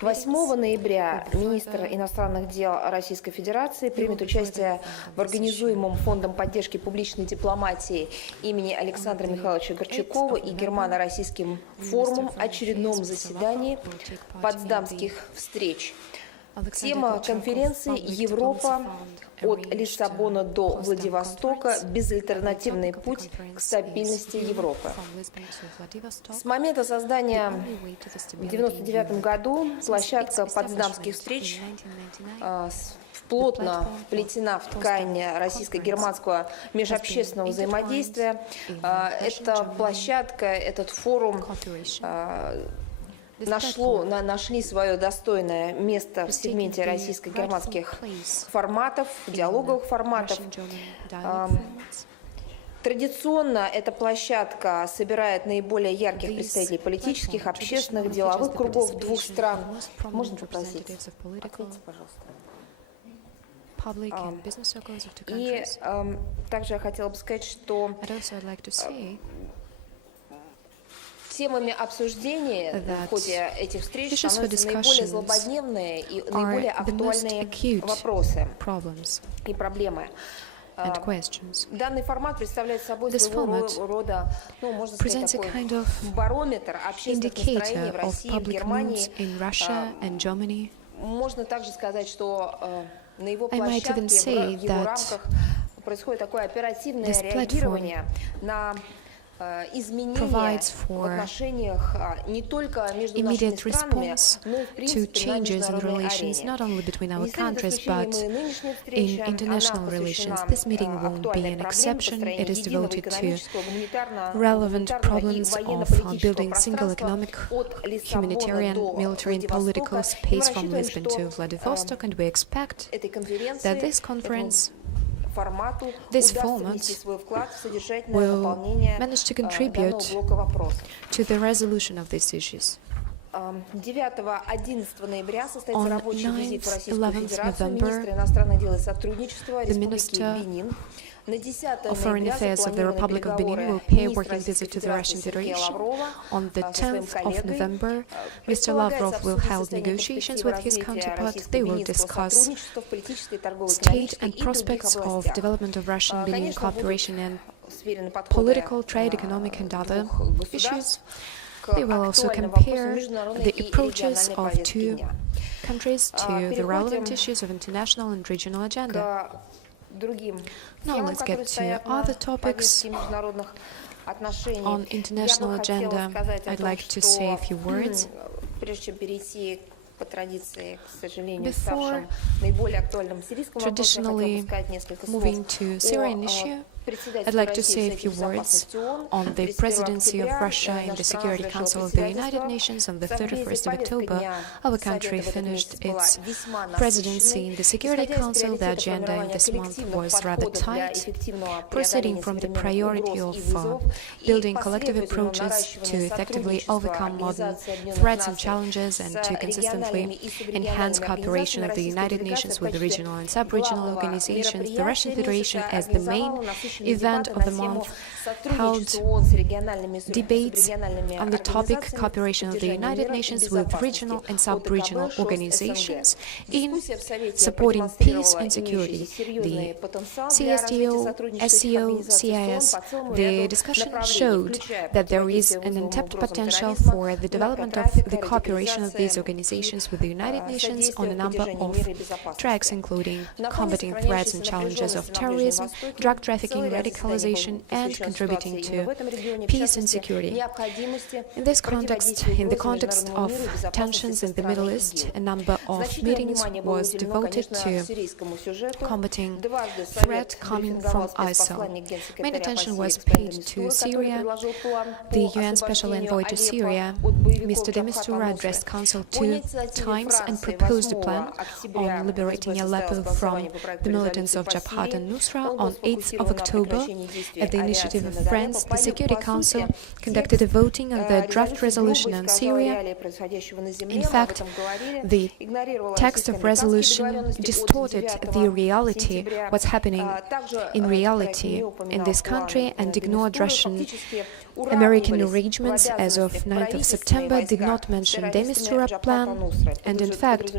8 ноября министр иностранных дел Российской Федерации примет участие в организуемом Фондом поддержки публичной дипломатии имени Александра Михайловича Горчакова и германо-российским форумом очередном заседании потсдамских встреч. Тема конференции «Европа от Лиссабона до Владивостока. Безальтернативный путь к стабильности Европы». С момента создания в 1999 году площадка потсдамских встреч плотно вплетена в ткань российско-германского межобщественного взаимодействия. Эта площадка, этот форум нашли свое достойное место в сегменте российско-германских форматов, диалоговых форматов. Традиционно эта площадка собирает наиболее ярких представителей политических, общественных, деловых кругов двух стран. Можно попросить? Ответьте, пожалуйста. И также я хотела бы сказать, что темами обсуждения в ходе этих встреч становятся наиболее злободневные и наиболее актуальные вопросы и проблемы. Данный формат представляет собой своего рода, можно сказать, такой барометр общественных настроений в России, в Германии. Можно также сказать, что на его площадке, в его рамках происходит такое оперативное реагирование на изменения в отношениях не только между нашими странами, но и в принципе на международной арене. In international relations, this meeting won't be an exception. It is devoted to relevant problems of building single economic, humanitarian, military and political space from Lisbon to Vladivostok, and we expect that this conference, this format, will manage to contribute to the resolution of these issues. 9-11 ноября состоится рабочий визит в Российскую Федерацию министра иностранных дел и сотрудничества Республики Бенин. На 10 Foreign Affairs of the Republic of Benin will pay a working visit to the Russian Federation. On the 10th of November, Mr. Lavrov will hold negotiations with his counterpart. They will discuss state and prospects of development of Russian-Benin cooperation and political, trade, economic and other issues. They will also compare the approaches of two countries to the relevant issues of international and regional agenda. Now let's get to other topics. On international agenda, I'd like to say a few words. Before traditionally moving to Syrian issue, I'd like to say a few words on the presidency of Russia in the Security Council of the United Nations. On the 31st of October, our country finished its presidency in the Security Council. The agenda in this month was rather tight, proceeding from the priority of building collective approaches to effectively overcome modern threats and challenges and to consistently enhance cooperation of the United Nations with the regional and sub-regional organizations. The Russian Federation, as the main event of the month, held debates on the topic cooperation of the United Nations with regional and sub-regional organizations in supporting peace and security. The CSTO, SCO, CIS, the discussion showed that there is an untapped potential for the development of the cooperation of these organizations with the United Nations on a number of tracks, including combating threats and challenges of terrorism, drug trafficking, radicalization, and contributing to peace and security. In this context, in the context of tensions in the Middle East, a number of meetings was devoted to combating threat coming from ISIL. Main attention was paid to Syria. The UN Special Envoy to Syria, Mr. de Mistura, addressed Council 2 times and proposed a plan on liberating Aleppo from the militants of Jabhat and Nusra. On 8th of October, at the initiative of France, the Security Council conducted a voting on the draft resolution on Syria. In fact, the text of resolution distorted the reality, what's happening in reality in this country, and ignored Russian American arrangements as of 9th of September, did not mention Demistura plan, and in fact,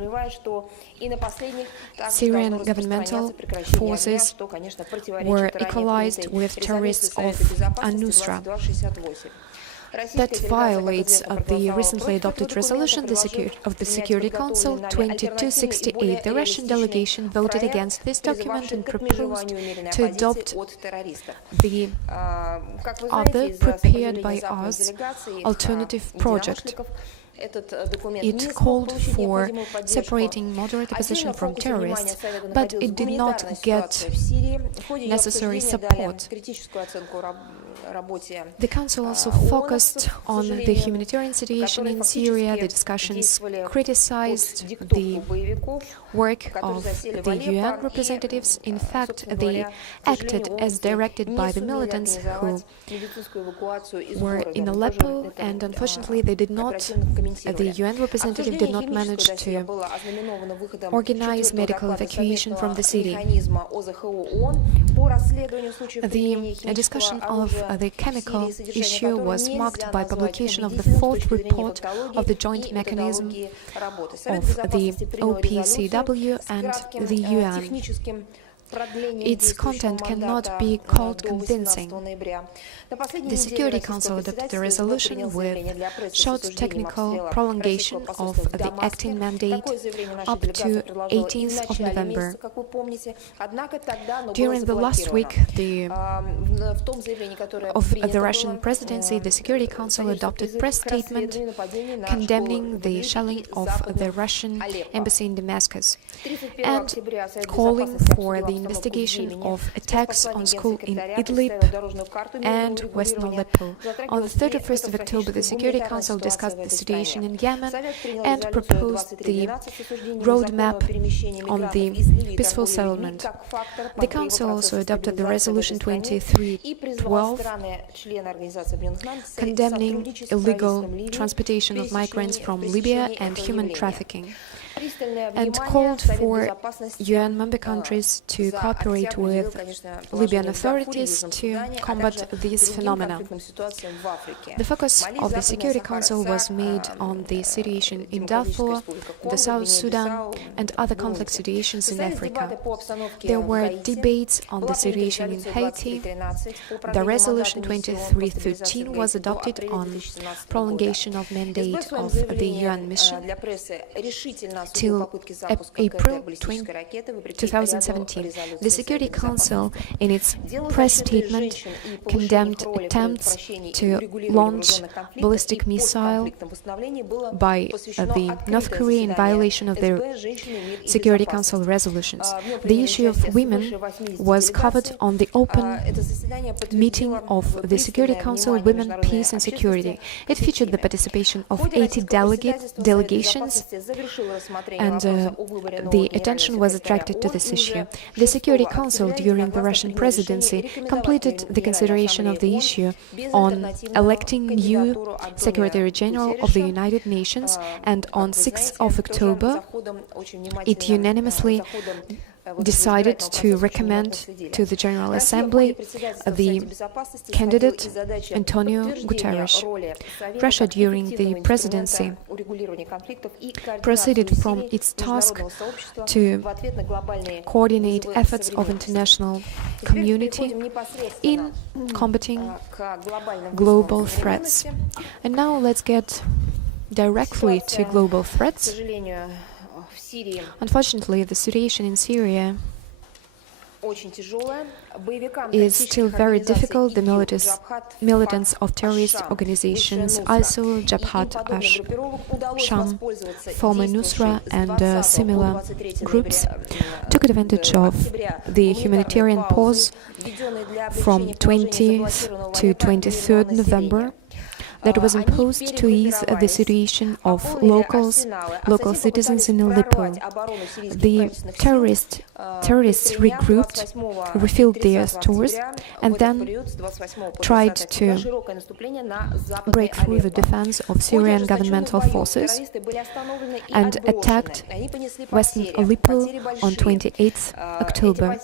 Syrian governmental forces were equalized with terrorists of Al-Nusra. That violates the recently adopted resolution of the Security Council 2268. The Russian delegation voted against this document and proposed to adopt the other prepared by us alternative project. It called for separating moderate opposition from terrorists, but it did not get necessary support. The Council also focused on the humanitarian situation in Syria. The discussions criticized the work of the UN representatives. In fact, they acted as directed by the militants who were in Aleppo, and unfortunately they did not, the UN representative did not manage to organize medical evacuation from the city. The discussion of the chemical issue was marked by publication of the fourth report of the joint mechanism of the OPCW and the UN. Its content cannot be called convincing. The Security Council adopted a resolution with short technical prolongation of the acting mandate up to 18th of November. During the last week of the Russian presidency, the Security Council adopted a press statement condemning the shelling of the Russian embassy in Damascus and calling for the investigation of attacks on schools in Idlib and Western Aleppo. On the 31st of October, the Security Council discussed the situation in Yemen and proposed the roadmap on the peaceful settlement. The Council also adopted the Resolution 2312 condemning illegal transportation of migrants from Libya and human trafficking, and called for UN member countries to cooperate with Libyan authorities to combat these phenomena. The focus of the Security Council was made on the situation in Darfur, the South Sudan, and other conflict situations in Africa. There were debates on the situation in Haiti. The Resolution 2313 was adopted on prolongation of mandate of the UN mission till April 2017. The Security Council, in its press statement, condemned attempts to launch ballistic missile by the North Korea in violation of the Security Council resolutions. The issue of women was covered on the open meeting of the Security Council Women, Peace and Security. It featured the participation of 80 delegations, and the attention was attracted to this issue. The Security Council, during the Russian presidency, completed the consideration of the issue on electing new Secretary General of the United Nations, and on 6th of October, it unanimously decided to recommend to the General Assembly the candidate Antonio Guterres. Russia, during the presidency, proceeded from its task to coordinate efforts of international community in combating global threats. And now let's get directly to global threats. Unfortunately, the situation in Syria is still very difficult. The militants of terrorist organizations ISIL, Jabhat Sham, former Nusra, and similar groups took advantage of the humanitarian pause from 20th to 23rd November that was imposed to ease the situation of local citizens in Aleppo. The terrorists regrouped, refilled their stores, and then tried to break through the defense of Syrian governmental forces and attacked Western Aleppo on 28th October.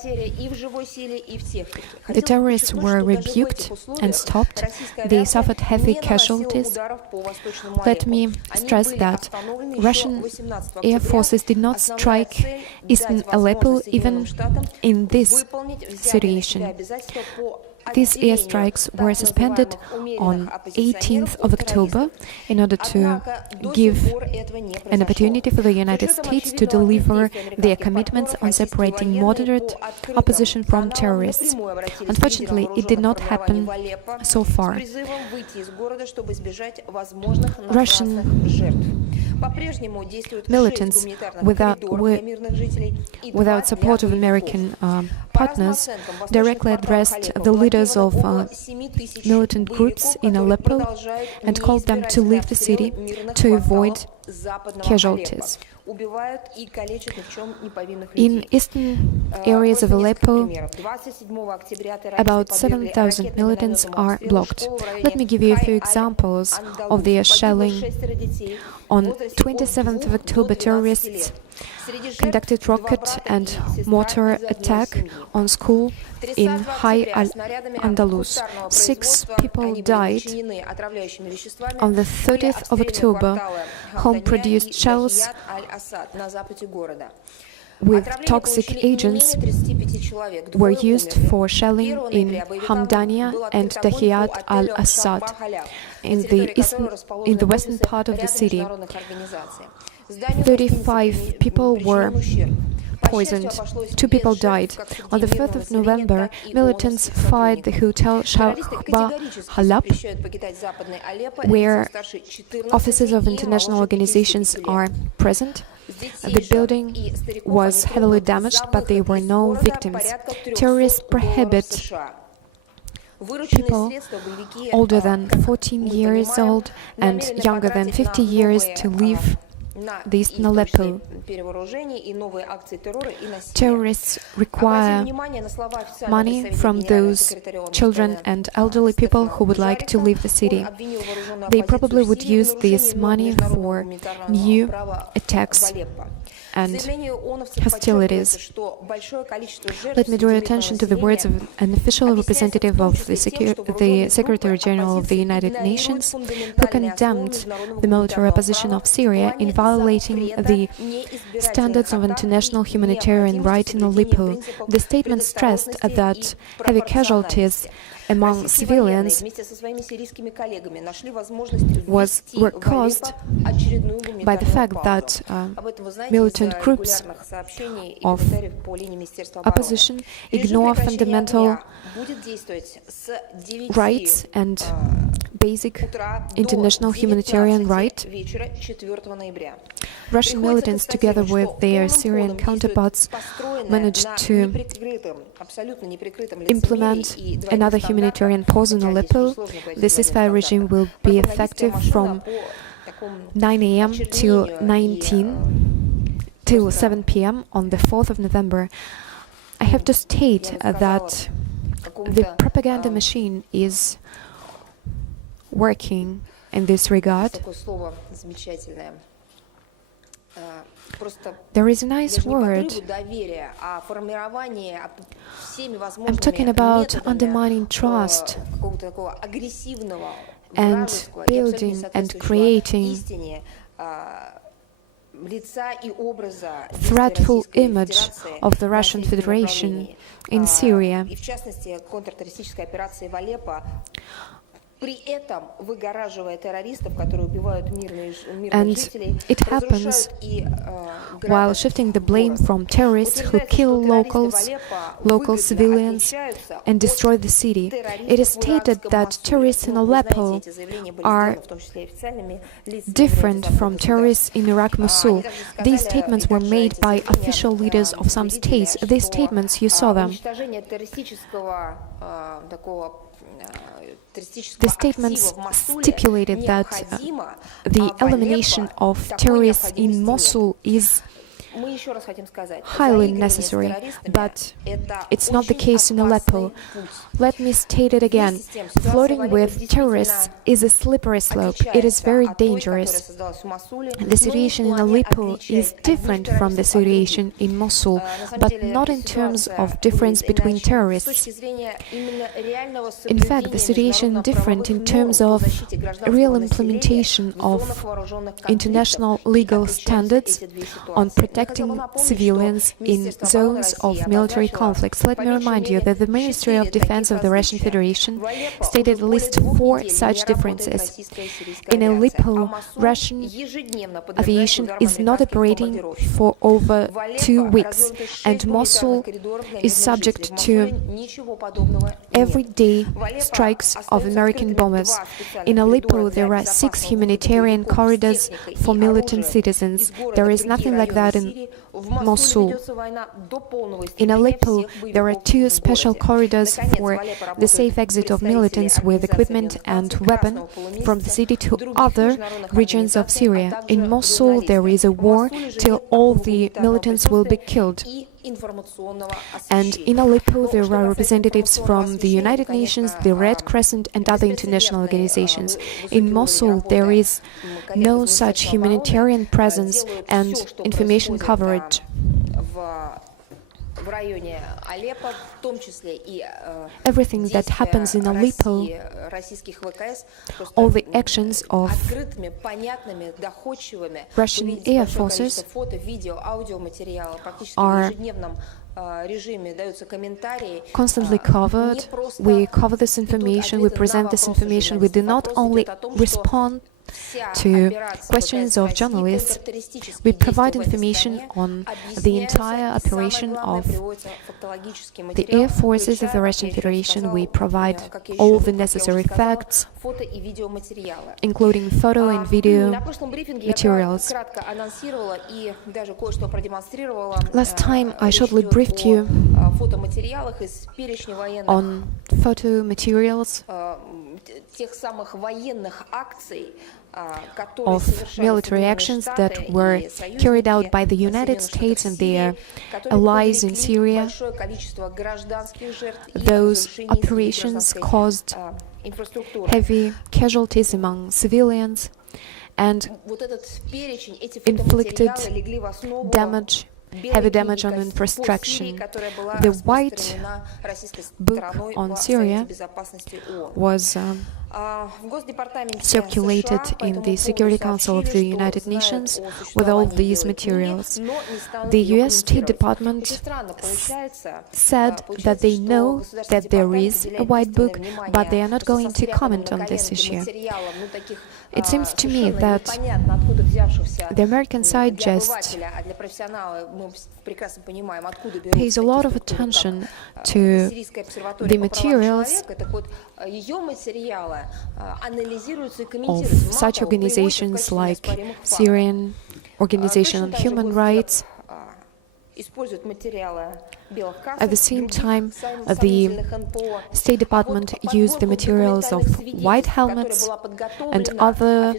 The terrorists were rebuked and stopped. They suffered heavy casualties. Let me stress that Russian air forces did not strike eastern Aleppo even in this situation. These airstrikes were suspended on 18th of October in order to give an opportunity for the United States to deliver their commitments on separating moderate opposition from terrorists. Unfortunately, it did not happen so far. Russian militants, without support of American partners, directly addressed the leaders of militant groups in Aleppo and called them to leave the city to avoid casualties. In eastern areas of Aleppo, about 7,000 militants are blocked. Let me give you a few examples of their shelling. On 27th of October, terrorists conducted rocket and mortar attack on school in High Al-Andalus. 6 people died. On the 30th of October, home-produced shells with toxic agents were used for shelling in Hamdania and Tahiyat al-Assad in the western part of the city. 35 people were poisoned. 2 people died. On the 4th of November, militants fired the hotel Shahba Halab, where offices of international organizations are present. The building was heavily damaged, but there were no victims. Terrorists prohibit people older than 14 years old and younger than 50 years to leave the eastern Aleppo. Terrorists require money from those children and elderly people who would like to leave the city. They probably would use this money for new attacks and hostilities. Let me draw your attention to the words of an official representative of the Secretary-General of the United Nations, who condemned the military opposition of Syria in violating the standards of international humanitarian right in Aleppo. The statement stressed that heavy casualties among civilians were caused by the fact that militant groups of opposition ignore fundamental rights and basic international humanitarian right. Russian militants, together with their Syrian counterparts, managed to implement another humanitarian pause in Aleppo. The ceasefire regime will be effective from 9 a.m. till 7 p.m. on the 4th of November. I have to state that the propaganda machine is working in this regard. There is a nice word. I'm talking about undermining trust and building and creating threatful image of the Russian Federation in Syria. And it happens while shifting the blame from terrorists who kill local civilians and destroy the city. It is stated that terrorists in Aleppo are different from terrorists in Iraq, Mosul. These statements were made by official leaders of some states. These statements, you saw them. The statements stipulated that the elimination of terrorists in Mosul is highly necessary, but it's not the case in Aleppo. Let me state it again. Flirting with terrorists is a slippery slope. It is very dangerous. The situation in Aleppo is different from the situation in Mosul, but not in terms of difference between terrorists. In fact, the situation is different in terms of real implementation of international legal standards on protecting civilians in zones of military conflicts. Let me remind you that the Ministry of Defense of the Russian Federation stated at least 4 such differences. In Aleppo, Russian aviation is not operating for over 2 weeks, and Mosul is subject to everyday strikes of American bombers. In Aleppo, there are 6 humanitarian corridors for militant citizens. There is nothing like that in Mosul. In Aleppo, there are 2 special corridors for the safe exit of militants with equipment and weapons from the city to other regions of Syria. In Mosul, there is a war till all the militants will be killed. And in Aleppo, there are representatives from the United Nations, the Red Crescent, and other international organizations. In Mosul, there is no such humanitarian presence and information coverage. Everything that happens in Aleppo, all the actions of Russian air forces are constantly covered. We cover this information, we present this information. We do not only respond to questions of journalists, we provide information on the entire operation of the air forces of the Russian Federation. We provide all the necessary facts, including photo and video materials. Last time I shortly briefed you on photo materials of military actions that were carried out by the United States and their allies in Syria. Those operations caused heavy casualties among civilians and inflicted heavy damage on infrastructure. The White Book on Syria was circulated in the Security Council of the United Nations with all these materials. The US State Department said that they know that there is a White Book, but they are not going to comment on this issue. It seems to me that the American side just pays a lot of attention to the materials of such organizations like Syrian Organization on Human Rights. At the same time, the State Department used the materials of white helmets and other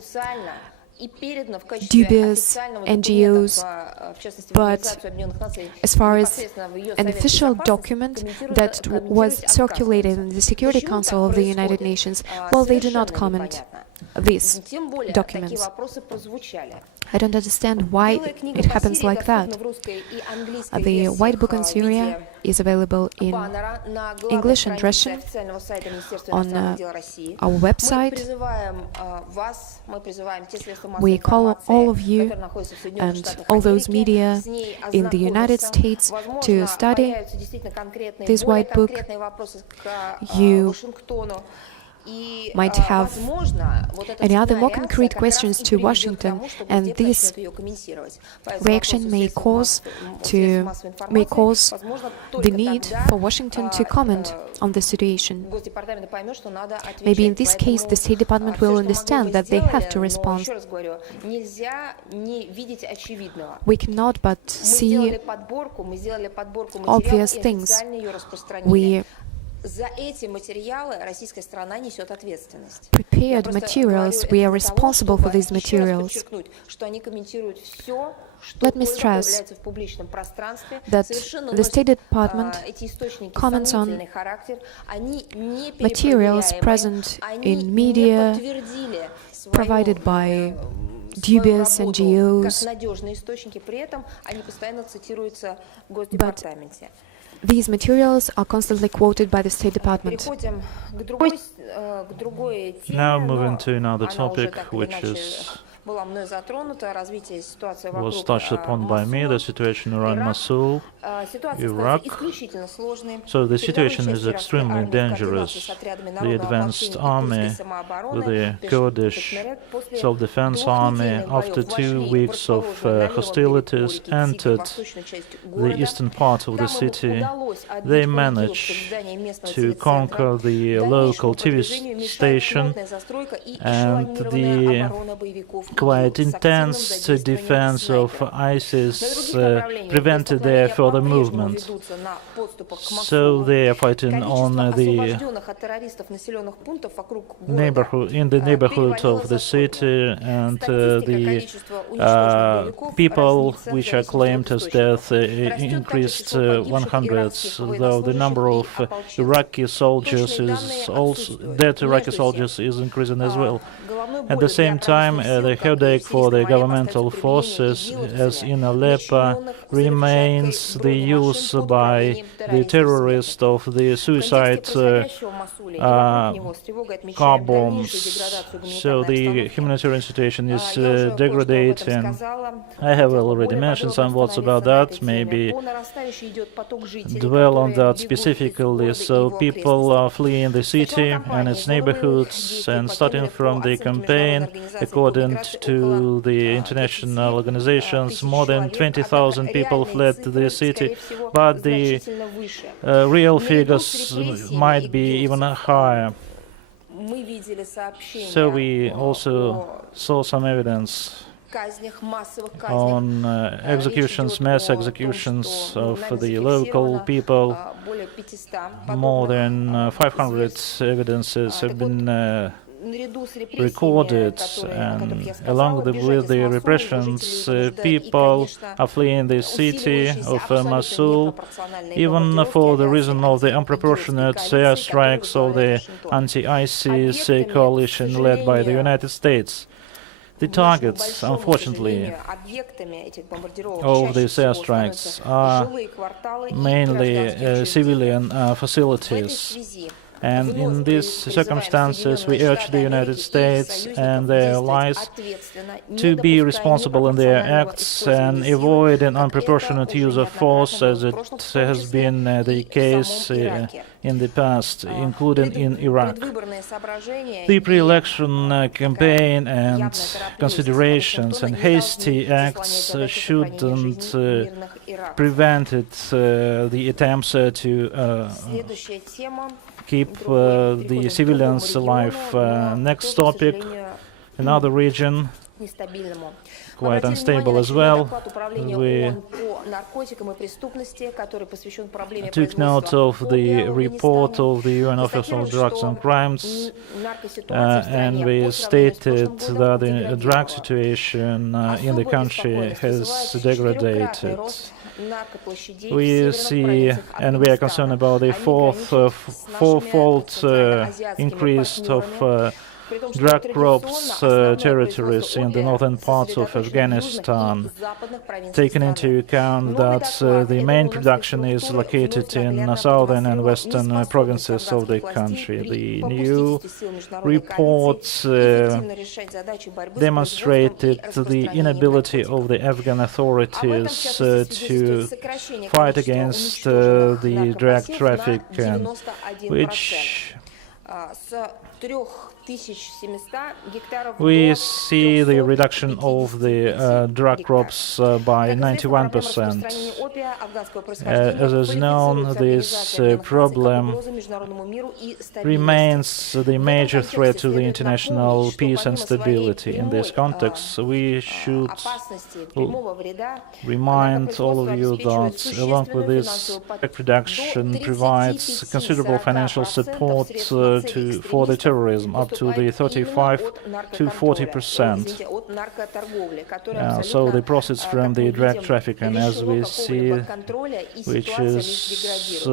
dubious NGOs, but as far as an official document that was circulated in the Security Council of the United Nations, well, they do not comment these documents. I don't understand why it happens like that. The White Book on Syria is available in English and Russian on our website. We call all of you and all those media in the United States to study this White Book. You might have any other more concrete questions to Washington, and this reaction may cause the need for Washington to comment on the situation. Maybe in this case the State Department will understand that they have to respond. We cannot but see obvious things. We prepared materials, we are responsible for these materials. Let me stress that the State Department comments on materials present in media, provided by dubious NGOs, but these materials are constantly quoted by the State Department. Now moving to another topic, which was touched upon by me, the situation around Mosul, Iraq. So the situation is extremely dangerous. The advanced army with the Kurdish self-defense army, after 2 weeks of hostilities, entered the eastern part of the city. They managed to conquer the local TV station, and the quite intense defense of ISIS prevented their further movement. So they are fighting on the neighborhood, in the neighborhood of the city, and the people which are claimed as death increased 100, though the number of Iraqi soldiers is also dead Iraqi soldiers is increasing as well. At the same time, the headache for the governmental forces, as in Aleppo, remains the use by the terrorists of the suicide car bombs. So the humanitarian situation is degrading. I have already mentioned some words about that, maybe dwell on that specifically. So people are fleeing the city and its neighborhoods, and starting from the campaign, according to the international organizations, more than 20,000 people fled to the city, but the real figures might be even higher. So we also saw some evidence on executions, mass executions of the local people. More than 500 evidences have been recorded, and along with the repressions, people are fleeing the city of Mosul, even for the reason of the unproportionate airstrikes of the anti-ISIS coalition led by the United States. The targets, unfortunately, of these airstrikes are mainly civilian facilities. And in these circumstances, we urge the United States and their allies to be responsible in their acts and avoid an unproportionate use of force, as it has been the case in the past, including in Iraq. The pre-election campaign and considerations and hasty acts shouldn't prevent the attempts to keep the civilians alive. Next topic, another region, quite unstable as well. We took note of the report of the UN Office of Drugs and Crimes, and we stated that the drug situation in the country has degraded. We see, and we are concerned about the fourfold increase of drug crops territories in the northern parts of Afghanistan, taking into account that the main production is located in southern and western provinces of the country. The new reports demonstrated the inability of the Afghan authorities to fight against the drug traffic, which We see the reduction of the drug crops by 91%. As is known, this problem remains the major threat to the international peace and stability. In this context, we should remind all of you that along with this, reduction provides considerable financial support for the terrorism, up to the 35 to 40%. So the proceeds from the drug trafficking, as we see, which is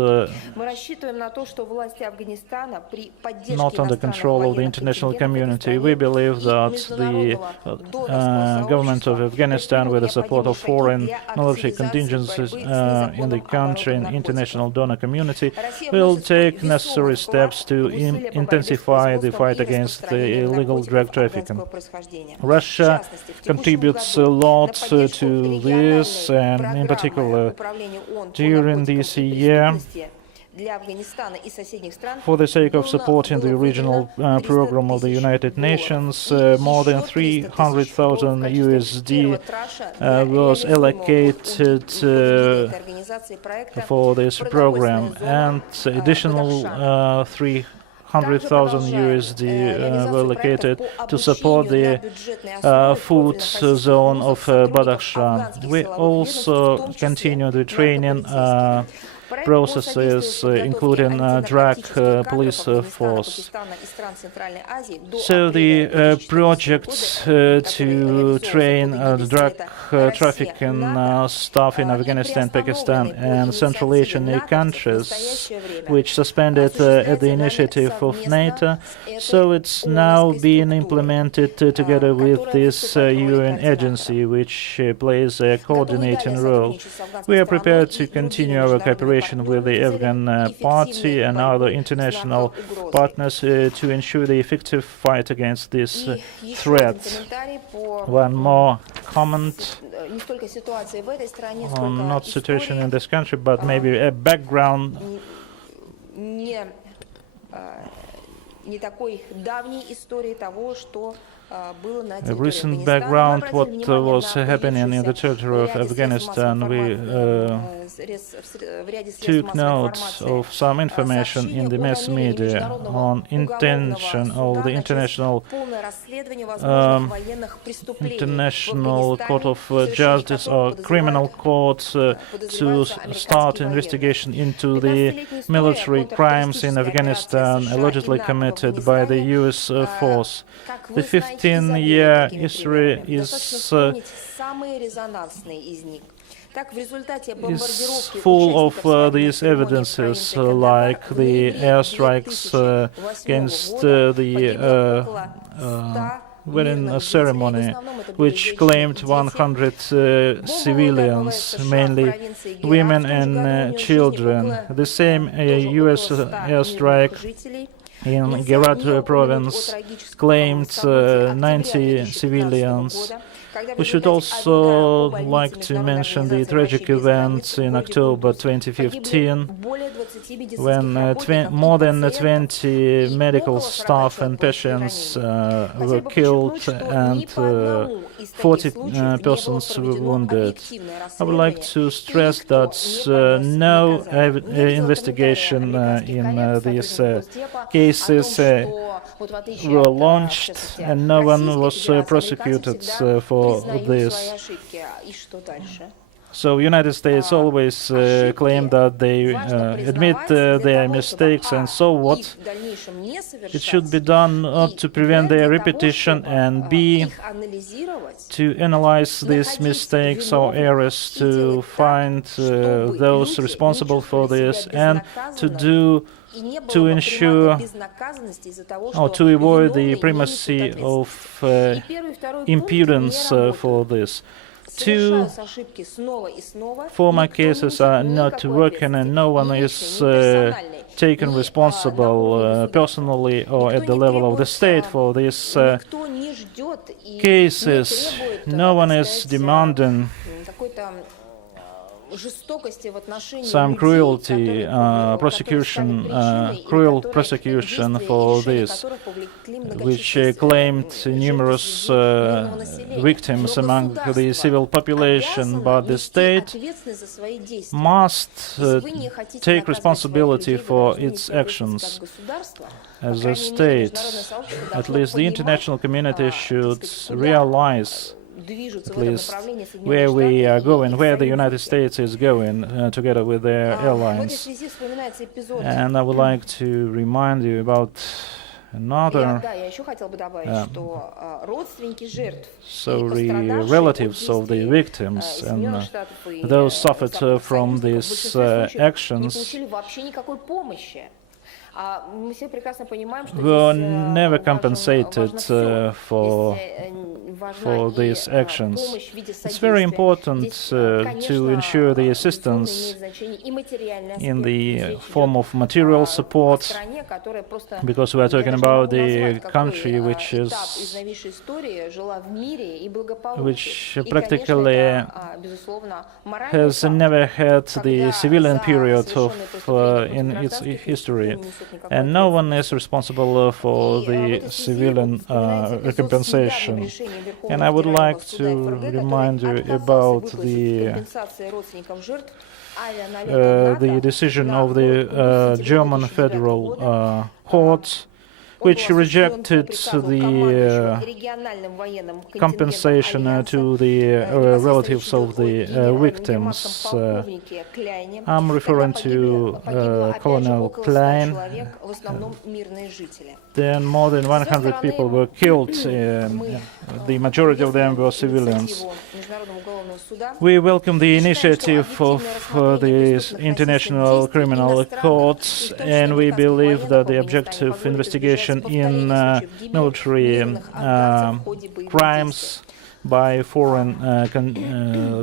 not under control of the international community. We believe that the government of Afghanistan, with the support of foreign military contingents in the country and international donor community, will take necessary steps to intensify the fight against the illegal drug trafficking. Russia contributes a lot to this, and in particular during this year, for the sake of supporting the regional program of the United Nations, more than 300,000 USD was allocated for this program, and additional 300,000 USD were allocated to support the food zone of Badakhshan. We also continue the training processes, including drug police force. So the project to train drug trafficking staff in Afghanistan, Pakistan and Central Asian countries, which suspended at the initiative of NATO, so it's now being implemented together with this UN agency, which plays a coordinating role. We are prepared to continue our cooperation with the Afghan Party and other international partners to ensure the effective fight against this threat. One more comment on not situation in this country, but maybe a background. A recent background, what was happening in the territory of Afghanistan. We took note of some information in the mass media on intention of the International Court of Justice or Criminal Court to start investigation into the military crimes in Afghanistan allegedly committed by the US force. The 15-year history is full of these evidences, like the airstrikes against the wedding ceremony, which claimed 100 civilians, mainly women and children. The same US airstrike in Herat province claimed 90 civilians. We should also like to mention the tragic events in October 2015, when more than 20 medical staff and patients were killed and 40 persons were wounded. I would like to stress that no investigation in these cases were launched, and no one was prosecuted for this. So United States always claim that they admit their mistakes, and so what? It should be done not to prevent their repetition, and B, to analyze these mistakes or errors, to find those responsible for this, and to ensure or to avoid the primacy of impudence for this. Two former cases are not working, and no one is taken responsible personally or at the level of the state for these cases. No one is demanding some cruelty, cruel prosecution for this, which claimed numerous victims among the civil population, but the state must take responsibility for its actions. As a state, at least the international community should realize at least where we are going, where the United States is going, together with their allies. And I would like to remind you about another. So the relatives of the victims and those suffered from these actions were never compensated for these actions. It's very important to ensure the assistance in the form of material support, because we are talking about the country which practically has never had the civilian period in its history. And no one is responsible for the civilian compensation. And I would like to remind you about the decision of the German Federal Court, which rejected the compensation to the relatives of the victims. I'm referring to Colonel Klein. Then more than 100 people were killed. The majority of them were civilians. We welcome the initiative of the International Criminal Court, and we believe that the objective investigation in military crimes by foreign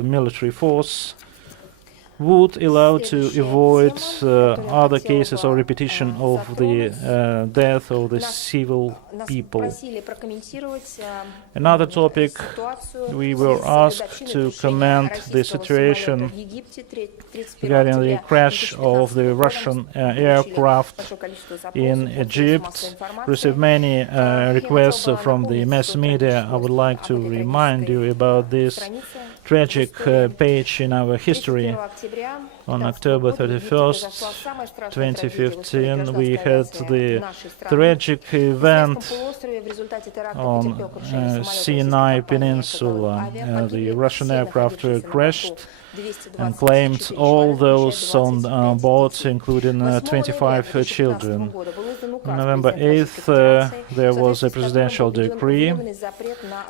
military force would allow to avoid other cases or repetition of the death of the civil people. Another topic, we were asked to comment the situation regarding the crash of the Russian aircraft in Egypt. Received many requests from the mass media. I would like to remind you about this tragic page in our history. On October 31st, 2015, we had the tragic event on Sinai Peninsula. The Russian aircraft crashed and claimed all those on board, including 25 children. On November 8th, there was a presidential decree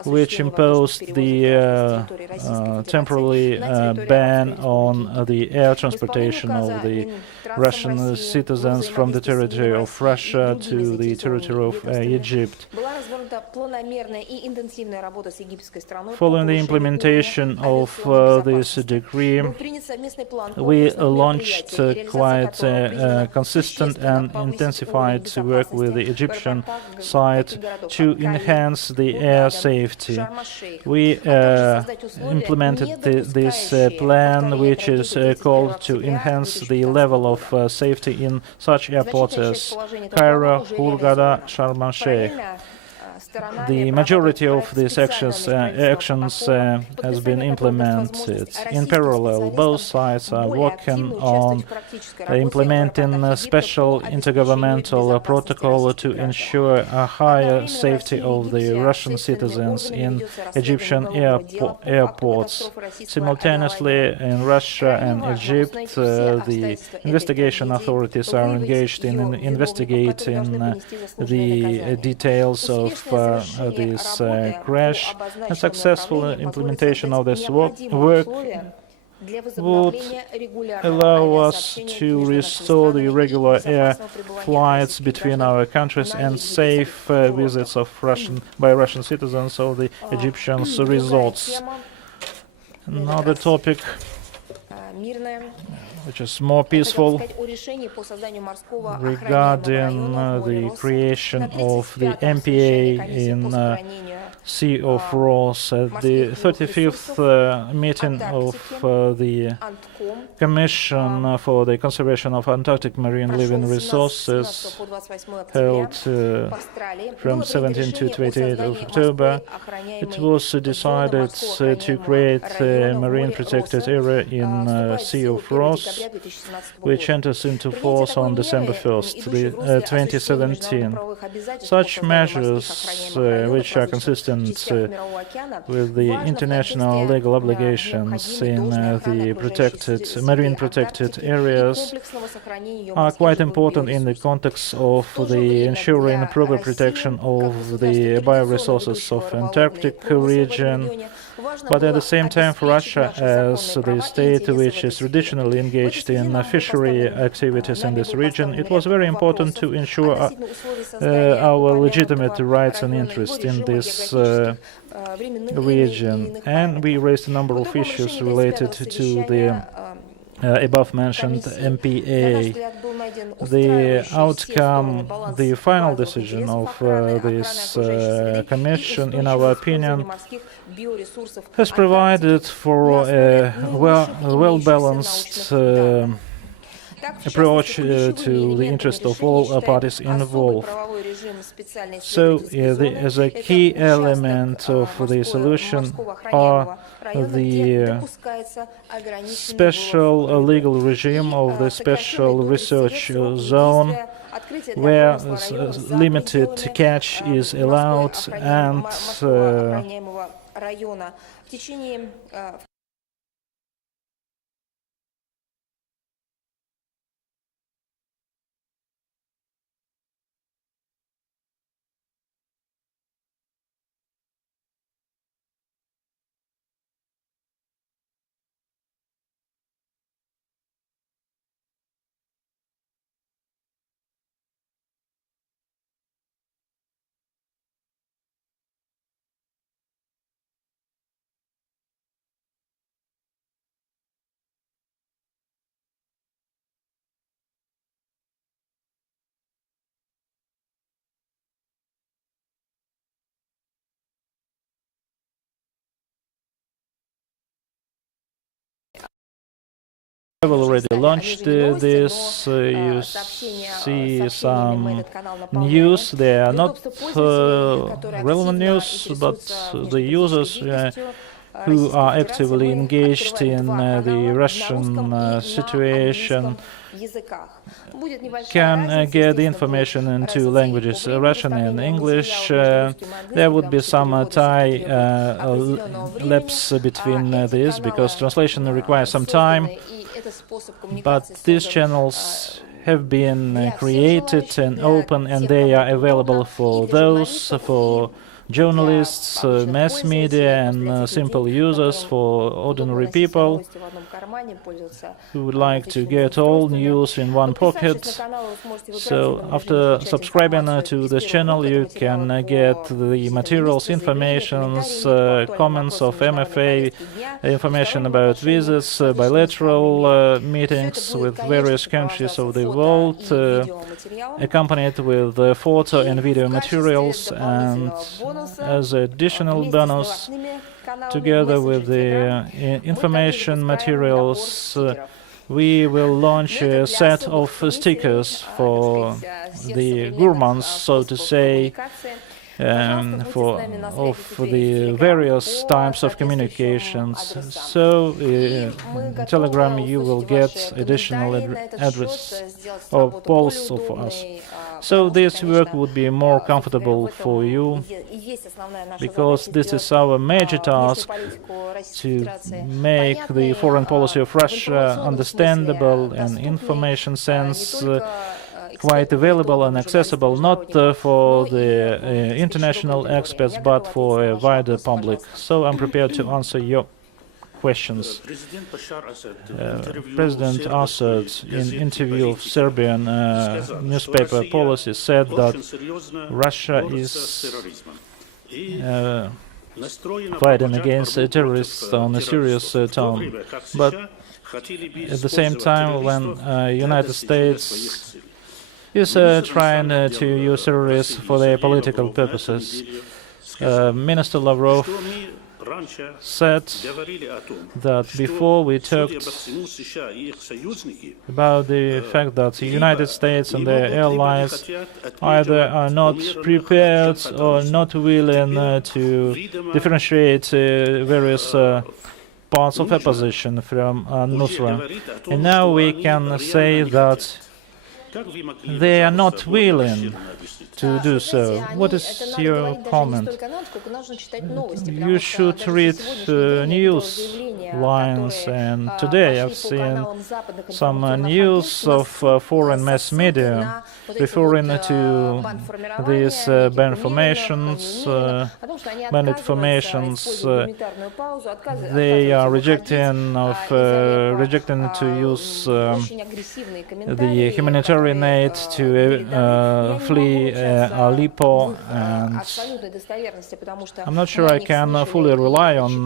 which imposed the temporary ban on the air transportation of the Russian citizens from the territory of Russia to the territory of Egypt. Following the implementation of this decree, we launched quite consistent and intensified work with the Egyptian side to enhance the air safety. We implemented this plan, which is called to enhance the level of safety in such airports as Cairo, Hurghada, Sharm el-Sheikh. The majority of these actions has been implemented. In parallel, both sides are working on implementing a special intergovernmental protocol to ensure a higher safety of the Russian citizens in Egyptian airports. Simultaneously, in Russia and Egypt, the investigation authorities are engaged in investigating the details of this crash. A successful implementation of this work would allow us to restore the regular air flights between our countries and safe visits of by Russian citizens of the Egyptian resorts. Another topic which is more peaceful, regarding the creation of the MPA in Sea of Ross at the 35th meeting of the Commission for the Conservation of Antarctic Marine Living Resources, held from 17 to 28 of October. It was decided to create a marine protected area in Sea of Ross, which enters into force on December 1st, 2017. Such measures, which are consistent with the international legal obligations in the marine protected areas, are quite important in the context of the ensuring proper protection of the bioresources of Antarctic region. But at the same time, for Russia, as the state which is traditionally engaged in fishery activities in this region, it was very important to ensure our legitimate rights and interests in this region. And we raised a number of issues related to the above-mentioned MPA. The outcome, the final decision of this commission, in our opinion, has provided for a well-balanced approach to the interest of all parties involved. So, as a key element of the solution are the special legal regime of the special research zone, where limited catch is allowed, and I've already launched this. You see some news. They are not relevant news, but the users who are actively engaged in the Russian situation can get the information in two languages, Russian and English. There would be some time lapse between these, because translation requires some time. But these channels have been created and open, and they are available for those, for journalists, mass media, and simple users, for ordinary people who would like to get all news in one pocket. So after subscribing to this channel, you can get the materials, informations, comments of MFA, information about visits, bilateral meetings with various countries of the world, accompanied with photo and video materials, and as additional bonus, together with the information materials, we will launch a set of stickers for the gourmands, so to say, of the various types of communications. So in Telegram you will get additional address or polls of us. So this work would be more comfortable for you, because this is our major task, to make the foreign policy of Russia understandable and information sense quite available and accessible, not for the international experts, but for a wider public. So I'm prepared to answer your questions. President Assad, in interview of Serbian newspaper Policy, said that Russia is fighting against terrorists on a serious tone. But at the same time, when United States is trying to use terrorists for their political purposes. Minister Lavrov said that before we talked about the fact that the United States and their allies either are not prepared or not willing to differentiate various parts of opposition from Nusra. And now we can say that they are not willing to do so. What is your comment? You should read news lines, and today I've seen some news of foreign mass media referring to these banned formations, they are rejecting to use the humanitarian aid to flee Aleppo, and I'm not sure I can fully rely on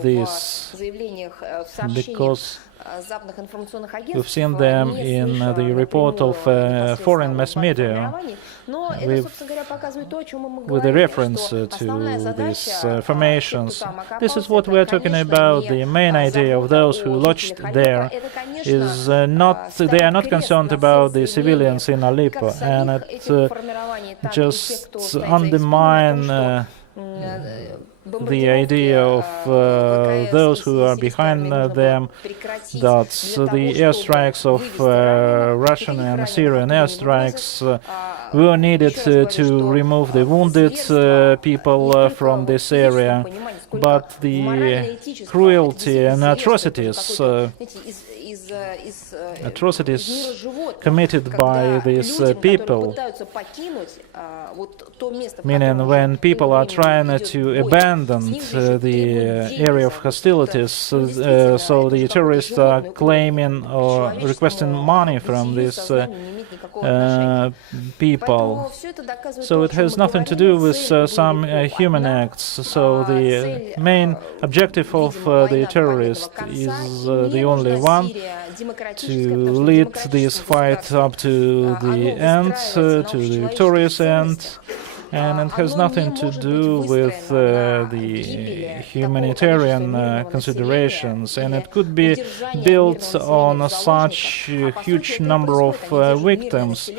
this because we've seen them in the report of foreign mass media with a reference to these formations. This is what we are talking about. The main idea of those who lodged there is they are not concerned about the civilians in Aleppo, and it just undermines the idea of those who are behind them, that the airstrikes of Russian and Syrian airstrikes were needed to remove the wounded people from this area, but the cruelty and atrocities committed by these people, meaning when people are trying to abandon the area of hostilities, so the terrorists are claiming or requesting money from these people. So it has nothing to do with some human acts. So the main objective of the terrorist is the only one: to lead this fight up to the end, to the victorious end. And it has nothing to do with the humanitarian considerations, and it could be built on such a huge number of victims,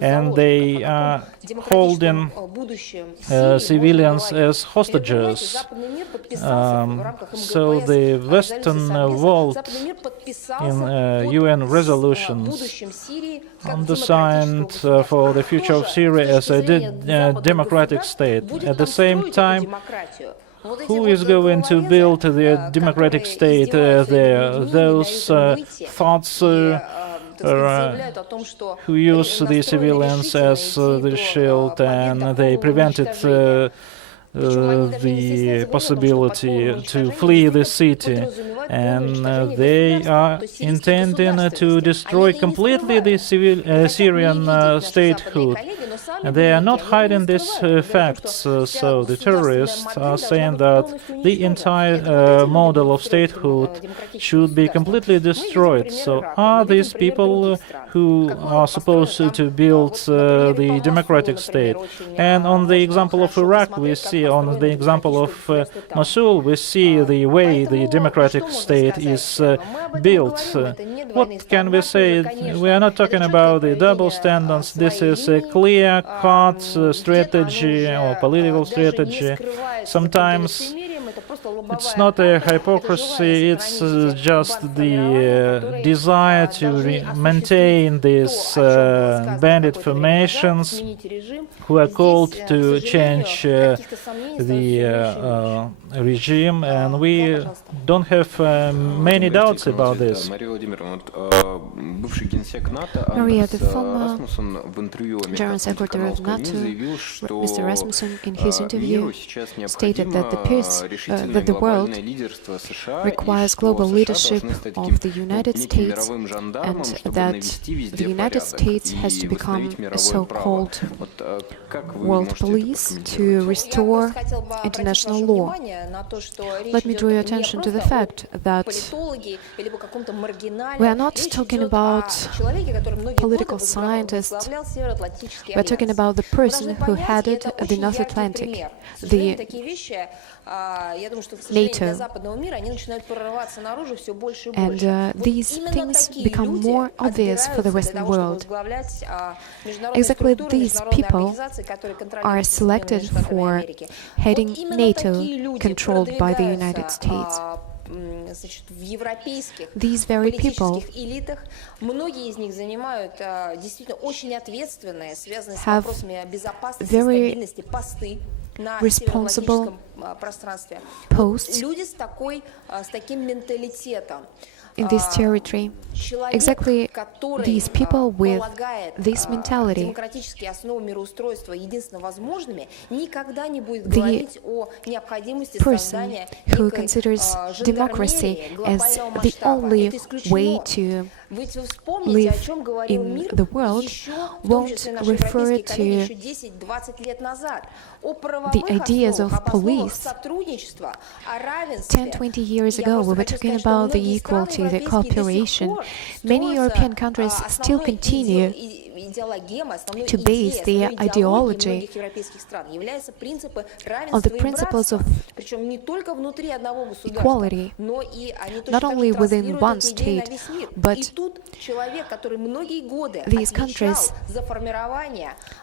and they are holding civilians as hostages. So the Western world in UN resolutions undersigned for the future of Syria as a democratic state. At the same time, who is going to build the democratic state there? Those thoughts who use the civilians as the shield, and they prevented the possibility to flee the city, and they are intending to destroy completely the Syrian statehood. And they are not hiding these facts, so the terrorists are saying that the entire model of statehood should be completely destroyed. So are these people who are supposed to build the democratic state? And on the example of Iraq, we see, on the example of Mosul, we see the way the democratic state is built. What can we say? We are not talking about the double standards. This is a clear-cut strategy or political strategy. Sometimes it's not a hypocrisy, it's just the desire to maintain these bandit formations who are called to change the regime, and we don't have many doubts about this. Maria, the former General Secretary of NATO, Mr. Rasmussen, in his interview stated that the world requires global leadership of the United States, and that the United States has to become a so-called world police to restore international law. Let me draw your attention to the fact that we are not talking about political scientists. We are talking about the person who headed the North Atlantic, the NATO. And these things become more obvious for the Western world. Exactly these people are selected for heading NATO, controlled by the United States. These very people have very responsible posts in this territory. Exactly these people with this mentality. The person who considers democracy as the only way to live in the world won't refer to the ideas of police. 10-20 years ago, we were talking about the equality, the cooperation. Many European countries still continue to base their ideology on the principles of equality, not only within one state, but these countries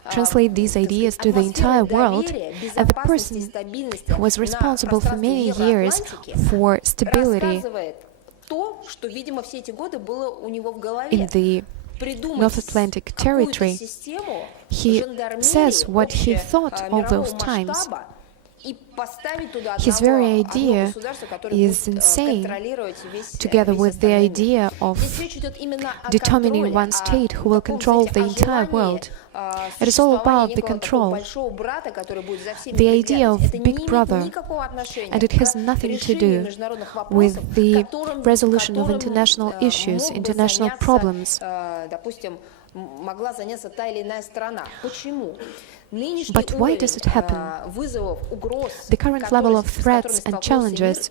translate these ideas to the entire world, and the person who was responsible for many years for stability in the North Atlantic territory, he says what he thought all those times. His very idea is insane, together with the idea of determining one state who will control the entire world. It is all about the control, the idea of Big Brother, and it has nothing to do with the resolution of international issues, international problems. But why does it happen? The current level of threats and challenges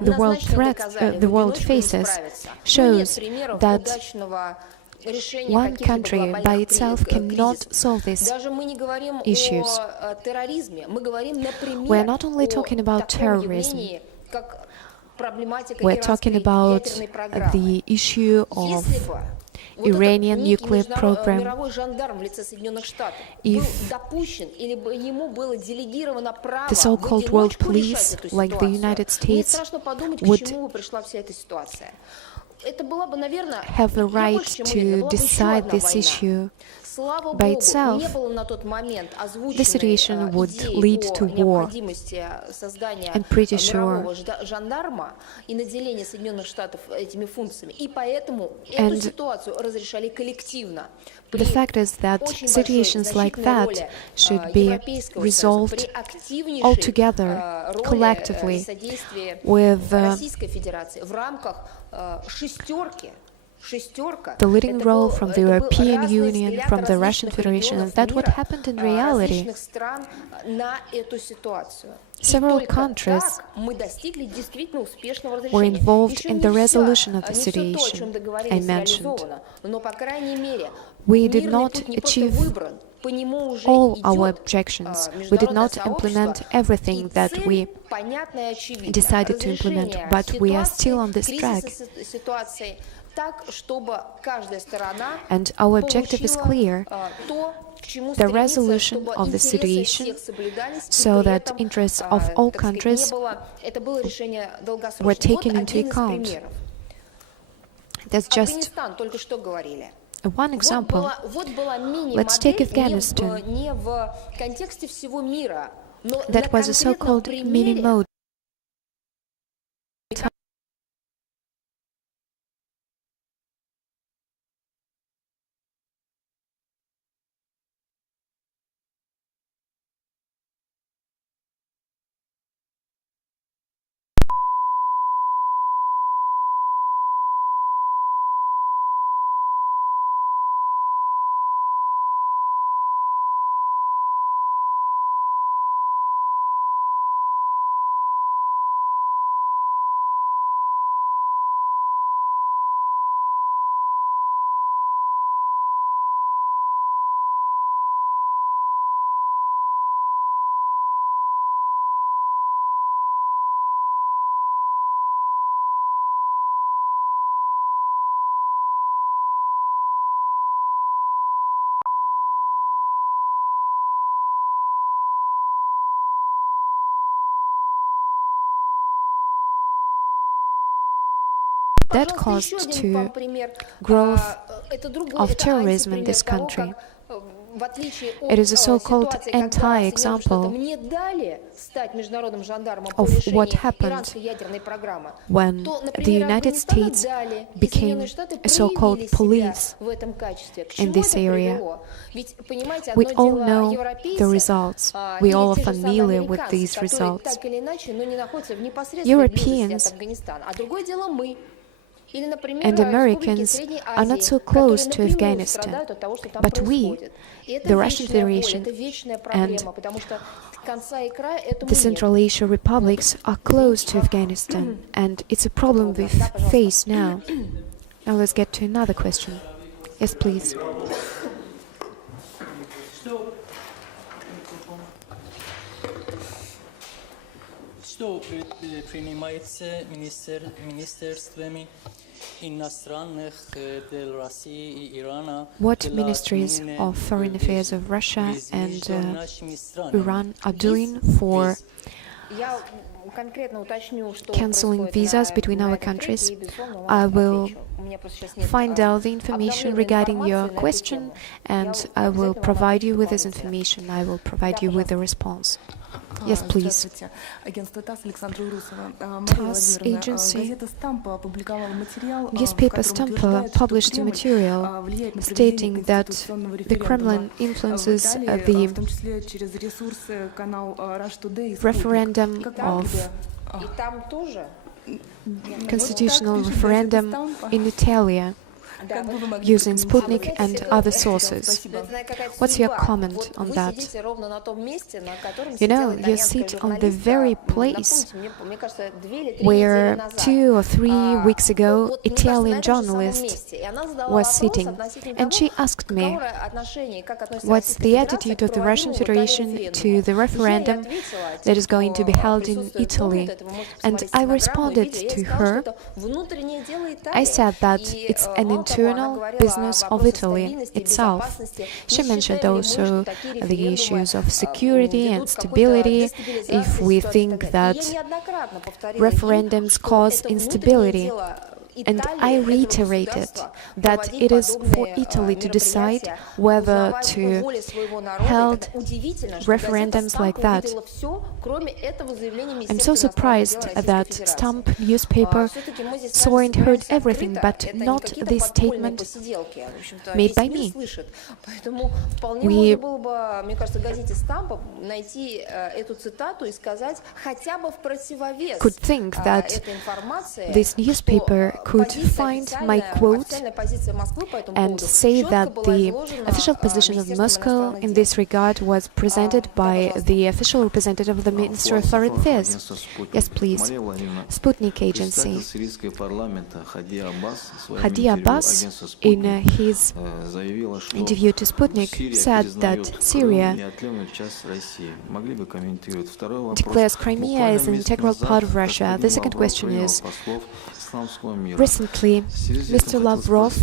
the world faces shows that one country by itself cannot solve these issues. We are not only talking about terrorism, we are talking about the issue of Iranian nuclear program. If the so-called world police, like the United States, would have the right to decide this issue by itself, the situation would lead to war. I'm pretty sure. And the fact is that situations like that should be resolved altogether, collectively, with the leading role from the European Union, from the Russian Federation, and that's what happened in reality. Several countries were involved in the resolution of the situation I mentioned. We did not achieve all our objections. We did not implement everything that we decided to implement, but we are still on this track. And our objective is clear: the resolution of the situation, so that interests of all countries were taken into account. That's just one example. Let's take Afghanistan. That was a so-called mini-mode. that caused to growth of terrorism in this country. It is a so-called anti-example of what happened when the United States became a so-called police in this area. We all know the results. We all are familiar with these results. Europeans and Americans are not so close to Afghanistan, but we, the Russian Federation and the Central Asia republics, are close to Afghanistan, and it's a problem we face now. Now let's get to another question. Yes, please. Что принимается министерствами иностранных дел России и Ирана? What ministries of foreign affairs of Russia and Iran are doing for cancelling visas between our countries? I will find out the information regarding your question, and I will provide you with this information. I will provide you with a response. Yes, please. TASS agency. Newspaper Stampa published a material stating that the Kremlin influences the referendum of constitutional referendum in Italy using Sputnik and other sources. What's your comment on that? You know, you sit on the very place where 2 or 3 weeks ago Italian journalist was sitting, and she asked me what's the attitude of the Russian Federation to the referendum that is going to be held in Italy. And I responded to her. I said that it's an internal business of Italy itself. She mentioned also the issues of security and stability. If we think that referendums cause instability, and I reiterated that it is for Italy to decide whether to hold referendums like that. I'm so surprised that Stamp newspaper saw and heard everything, but not this statement made by me. We could think that this newspaper could find my quote and say that the official position of Moscow in this regard was presented by the official representative of the Ministry of Foreign Affairs. Yes, please. Sputnik agency. Hadi Abbas, in his interview to Sputnik, said that Syria declares Crimea as an integral part of Russia. The second question is, recently, Mr. Lavrov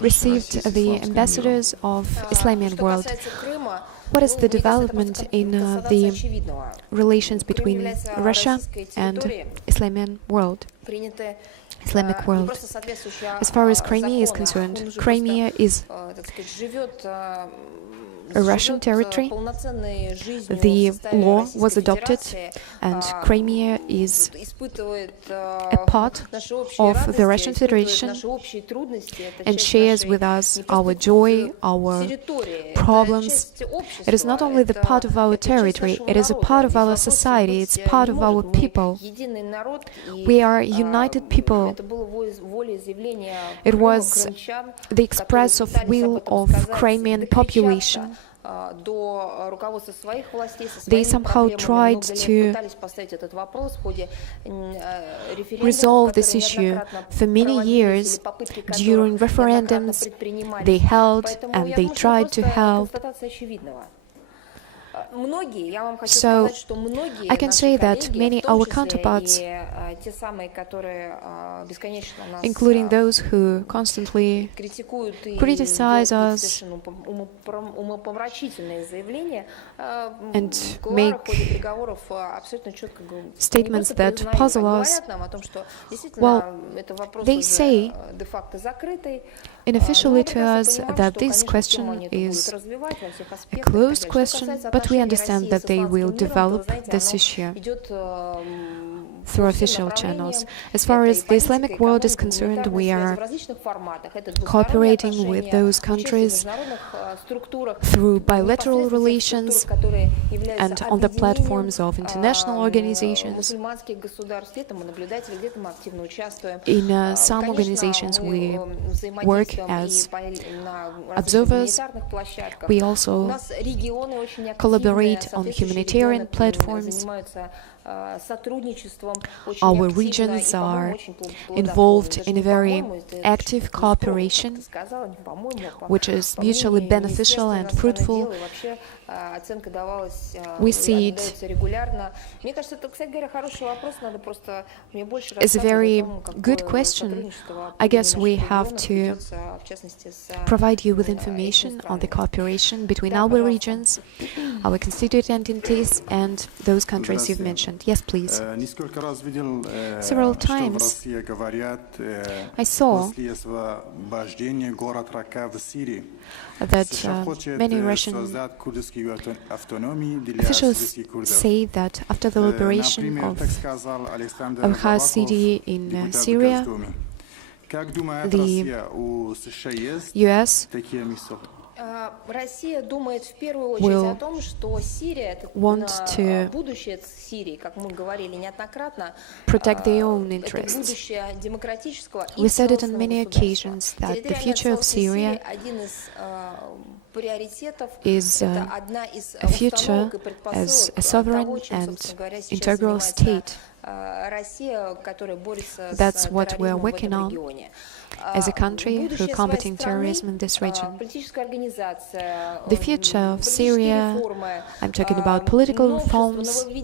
received the ambassadors of Islamic world. What is the development in the relations between Russia and Islamic world? As far as Crimea is concerned, Crimea is a Russian territory. The law was adopted, and Crimea is a part of the Russian Federation and shares with us our joy, our problems. It is not only the part of our territory, it is a part of our society, it's part of our people. We are a united people. It was the express of will of Crimean population. They somehow tried to resolve this issue for many years. During referendums they held and they tried to help. So I can say that many our counterparts, including those who constantly criticize us and make statements that puzzle us, well, they say unofficially to us that this question is a closed question, but we understand that they will develop this issue through official channels. As far as the Islamic world is concerned, we are cooperating with those countries through bilateral relations and on the platforms of international organizations. In some organizations we work as observers. We also collaborate on humanitarian platforms. Our regions are involved in a very active cooperation, which is mutually beneficial and fruitful. We see it as a very good question. I guess we have to provide you with information on the cooperation between our regions, our constituent entities, and those countries you've mentioned. Yes, please. Several times I saw that many Russian officials say that after the liberation of Abkhaz city in Syria, the US will want to protect their own interests. We said it on many occasions that the future of Syria is a future as a sovereign and integral state. That's what we're working on as a country through combating terrorism in this region. The future of Syria, I'm talking about political reforms, the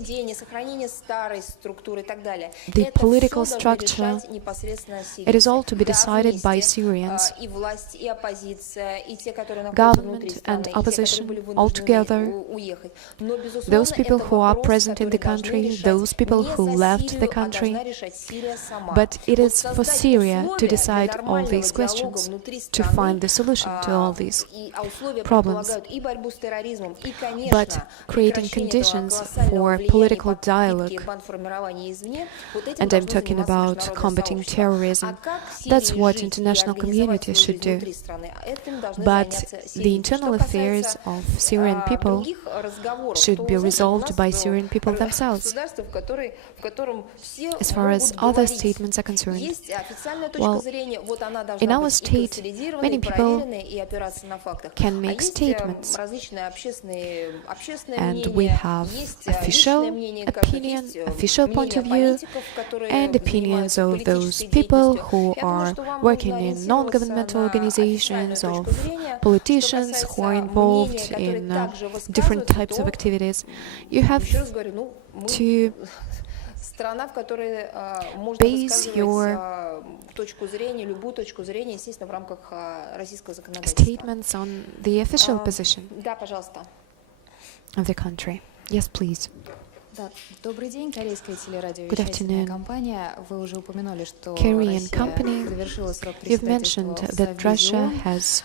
political structure, it is all to be decided by Syrians. Government and opposition all together, those people who are present in the country, those people who left the country. But it is for Syria to decide all these questions, to find the solution to all these problems. But creating conditions for political dialogue, and I'm talking about combating terrorism, that's what international community should do. But the internal affairs of Syrian people should be resolved by Syrian people themselves. As far as other statements are concerned, well, in our state, many people can make statements, and we have official opinion, official point of view, and opinions of those people who are working in non-governmental organizations, of politicians who are involved in different types of activities. You have to base your statements on the official position of the country. Yes, please. Good afternoon. Korean company, you've mentioned that Russia has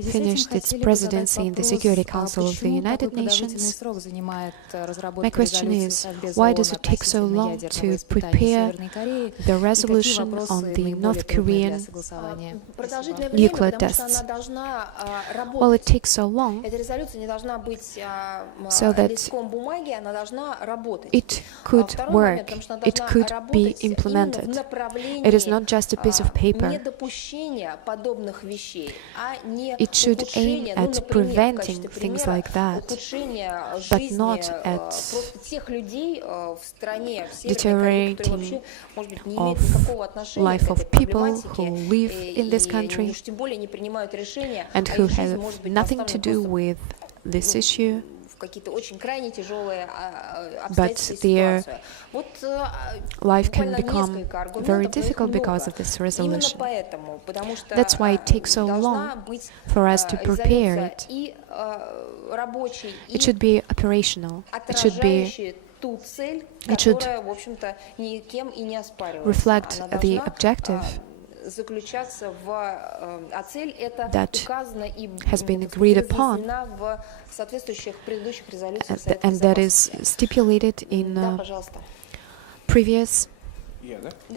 finished its presidency in the Security Council of the United Nations. My question is, why does it take so long to prepare the resolution on the North Korean nuclear tests? Well, it takes so long so that it could work, it could be implemented. It is not just a piece of paper. It should aim at preventing things like that, but not at deteriorating of life of people who live in this country and who have nothing to do with this issue but their life can become very difficult because of this resolution. That's why it takes so long for us to prepare it. It should be operational. It should reflect the objective that has been agreed upon and that is stipulated in previous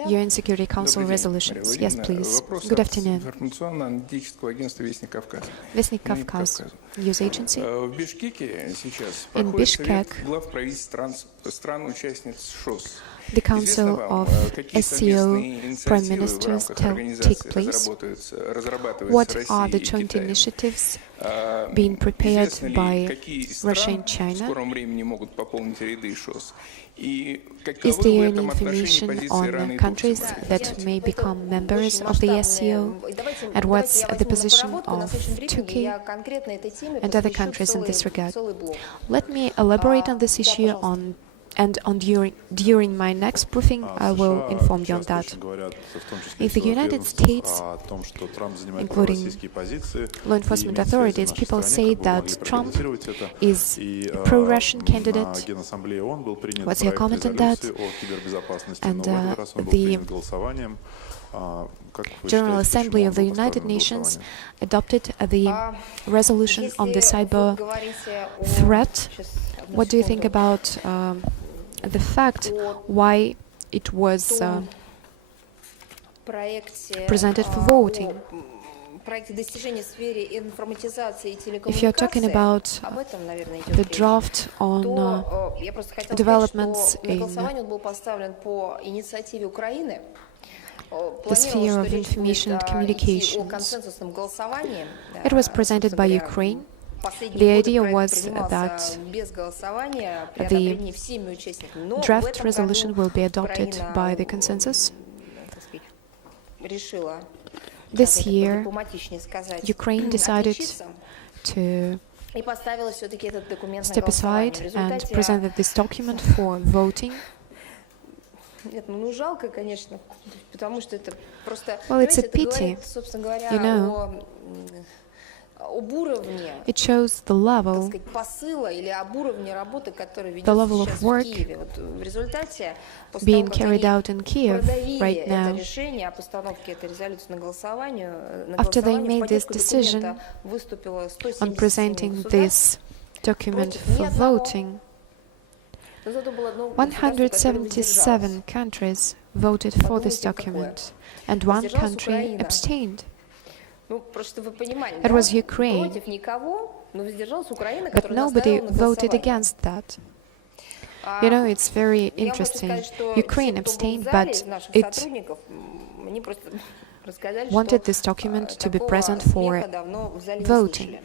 UN Security Council resolutions. Yes, please. Good afternoon. Vestnik Kavkaz News Agency. In Bishkek, the Council of SCO Prime Ministers take place. What are the joint initiatives being prepared by Russia and China? Is there any information on countries that may become members of the SCO? And what's the position of Turkey and other countries in this regard? Let me elaborate on this issue during my next briefing, I will inform you on that. In the United States, including law enforcement authorities, people say that Trump is a pro-Russian candidate. What's your comment on that? And the General Assembly of the United Nations adopted the resolution on the cyber threat. What do you think about the fact why it was presented for voting? If you're talking about the draft on developments in the sphere of information and communications, it was presented by Ukraine. The idea was that the draft resolution will be adopted by the consensus. This year, Ukraine decided to step aside and presented this document for voting. Well, it's a pity, you know. It shows the level of work being carried out in Kiev right now. After they made this decision on presenting this document for voting, 177 countries voted for this document, and one country abstained. It was Ukraine, but nobody voted against that. You know, it's very interesting. Ukraine abstained, but it wanted this document to be present for voting.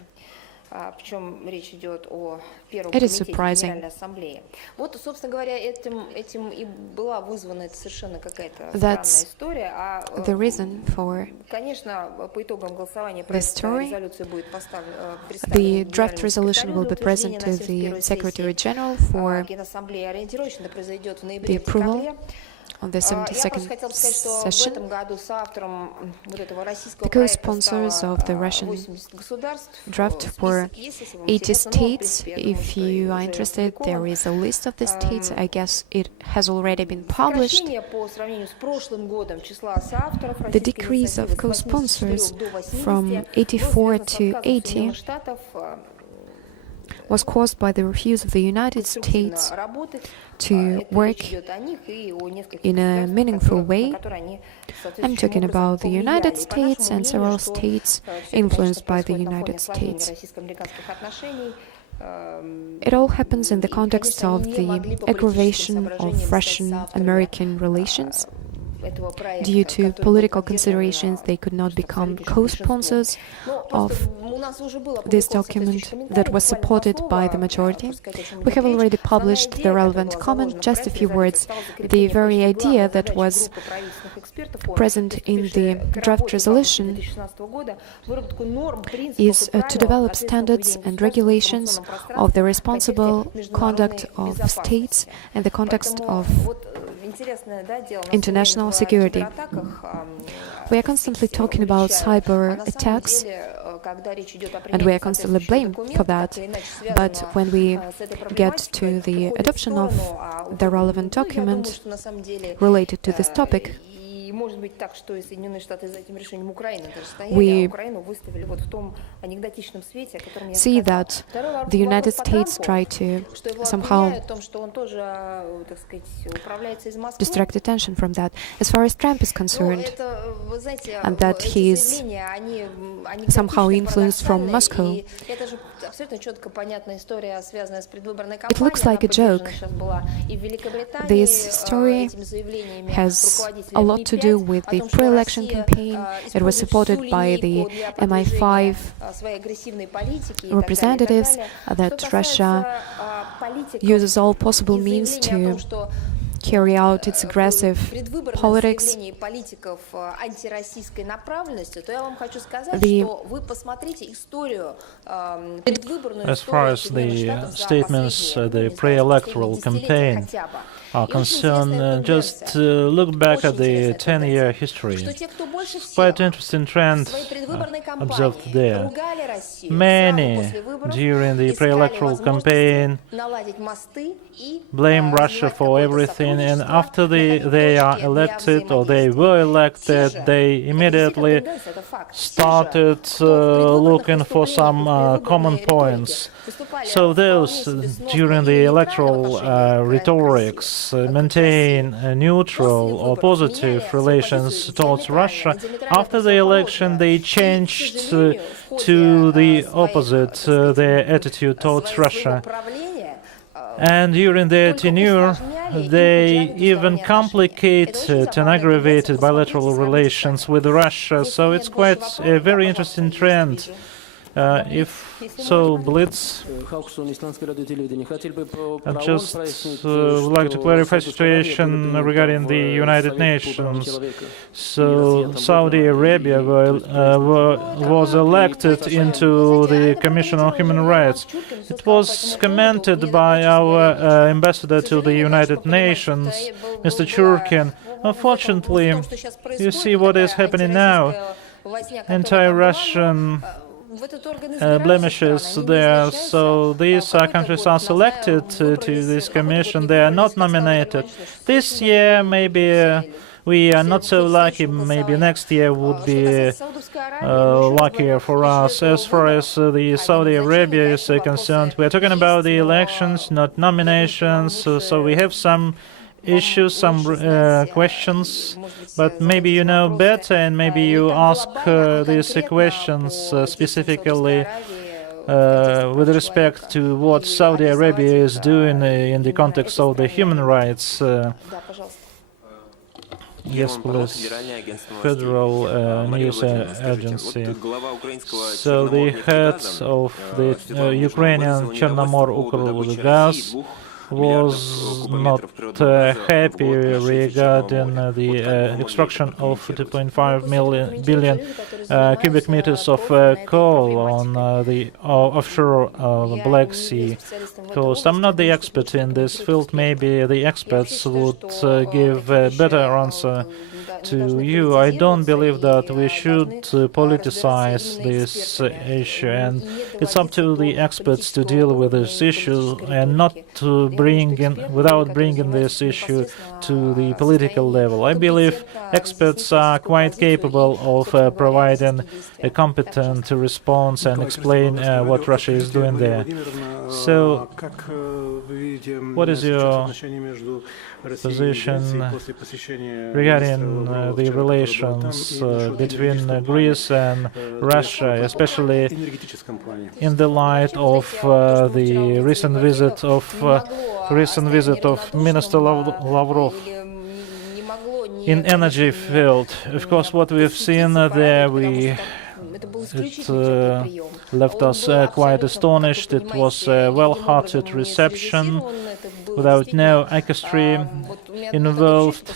It is surprising. That's the reason for the story. The draft resolution will be present to the Secretary General for the approval on the 72nd session. The co-sponsors of the Russian draft were 80 states. If you are interested, there is a list of the states. I guess it has already been published. The decrease of co-sponsors from 84 to 80 was caused by the refusal of the United States to work in a meaningful way. I'm talking about the United States and several states influenced by the United States. It all happens in the context of the aggravation of Russian-American relations. Due to political considerations, they could not become co-sponsors of this document that was supported by the majority. We have already published the relevant comment. Just a few words. The very idea that was present in the draft resolution is to develop standards and regulations of the responsible conduct of states in the context of international security. We are constantly talking about cyber attacks, and we are constantly blamed for that. But when we get to the adoption of the relevant document related to this topic, we see that the United States try to somehow distract attention from that. As far as Trump is concerned, and that he is somehow influenced from Moscow, it looks like a joke. This story has a lot to do with the pre-election campaign. It was supported by the MI5 representatives that Russia uses all possible means to carry out its aggressive politics. As far as the statements, the pre-electoral campaign are concerned, just look back at the 10-year history. It's quite an interesting trend observed there. Many, during the pre-electoral campaign, blame Russia for everything, and after they are elected or they were elected, they immediately started looking for some common points. So those during the electoral rhetorics maintain neutral or positive relations towards Russia, after the election they changed to the opposite, their attitude towards Russia. And during their tenure, they even complicated and aggravated bilateral relations with Russia. So it's quite a very interesting trend. If so, Blitz, I just would like to clarify the situation regarding the United Nations. So Saudi Arabia was elected into the Commission on Human Rights. It was commented by our ambassador to the United Nations, Mr. Churkin. Unfortunately, you see what is happening now. Anti-Russian blemishes there, so these countries are selected to this commission. They are not nominated. This year, maybe we are not so lucky. Maybe next year would be luckier for us. As far as the Saudi Arabia is concerned, we are talking about the elections, not nominations. So we have some issues, some questions, but maybe you know better, and maybe you ask these questions specifically with respect to what Saudi Arabia is doing in the context of the human rights. Yes, please. Federal News Agency. So the head of the Ukrainian Chernomor-Ukr was not happy regarding the extraction of 2.5 billion cubic meters of coal on the offshore Black Sea coast. I'm not the expert in this field. Maybe the experts would give a better answer to you. I don't believe that we should politicize this issue, and it's up to the experts to deal with this issue and not to without bringing this issue to the political level. I believe experts are quite capable of providing a competent response and explain what Russia is doing there. So, what is your position regarding the relations between Greece and Russia, especially in the light of the recent visit of Minister Lavrov in energy field? Of course, what we've seen there, it left us quite astonished. It was a well-hearted reception without no orchestra involved.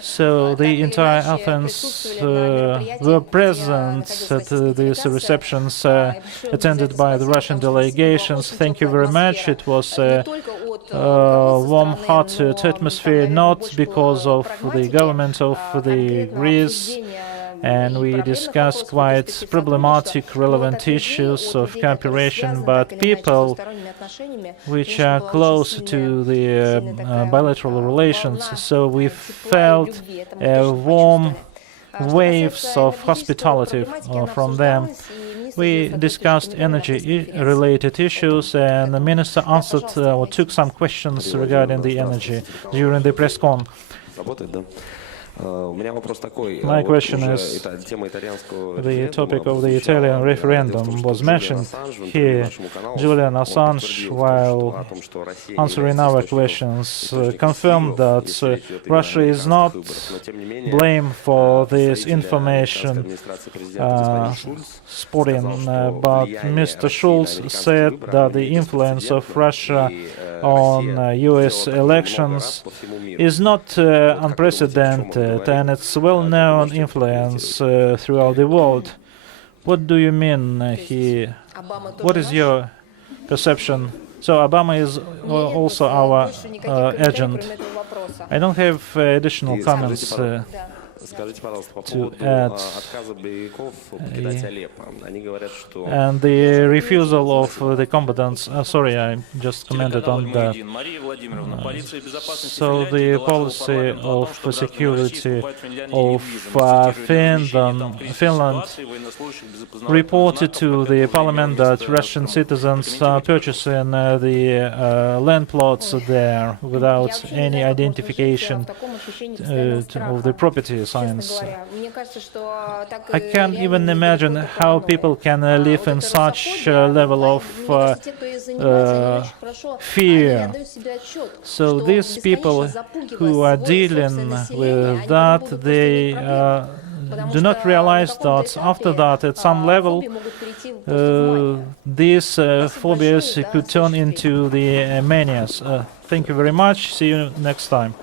So the entire Athens were present at these receptions attended by the Russian delegations. Thank you very much. It was a warm-hearted atmosphere, not because of the government of the Greece, and we discussed quite problematic, relevant issues of cooperation, but people which are close to the bilateral relations. So we felt warm waves of hospitality from them. We discussed energy-related issues, and the minister answered or took some questions regarding the energy during the press con. My question is, the topic of the Italian referendum was mentioned here. Julian Assange, while answering our questions, confirmed that Russia is not blamed for this information spreading, but Mr. Schulz said that the influence of Russia on US elections is not unprecedented, and it's well-known influence throughout the world. What do you mean here? What is your perception? So Obama is also our agent. I don't have additional comments to add. And the refusal of the combatants, sorry, I just commented on that. So the policy of security of Finland reported to the parliament that Russian citizens are purchasing the land plots there without any identification of the property signs. I can't even imagine how people can live in such a level of fear. So these people who are dealing with that, they do not realize that after that, at some level, these phobias could turn into the manias. Thank you very much. See you next time.